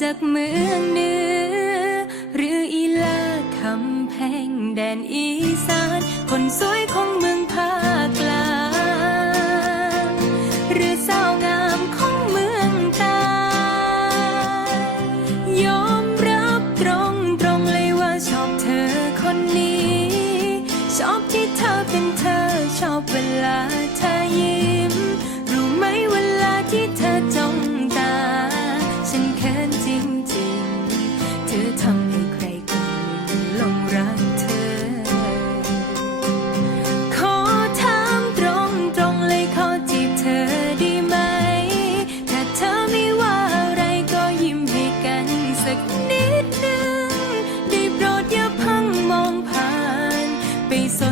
จากเมืองเนือหรืออีลาคำแพงแดนอีสาน คนสวยของเมืองภาคกลาง หรือสาวงามของเมืองตายอมรับตรงตรงเลยว่าชอบเธอคนนี้ ชอบที่เธอเป็นเธอชอบเวลาเธอยิ้ม รู้ไหมเวลาที่เธอจ้องตา ฉันเขิ ธอทำให้ใครคนหนึ่งหลเธอ ขอถามตรงตเลยขอจีบเธอได้ไหม ถ้าเธอไม่ว่าอะไรก็ยิ้มให้กันสักนิดนึง ได้โปรดอย่าพังมองผ่าน ไปสน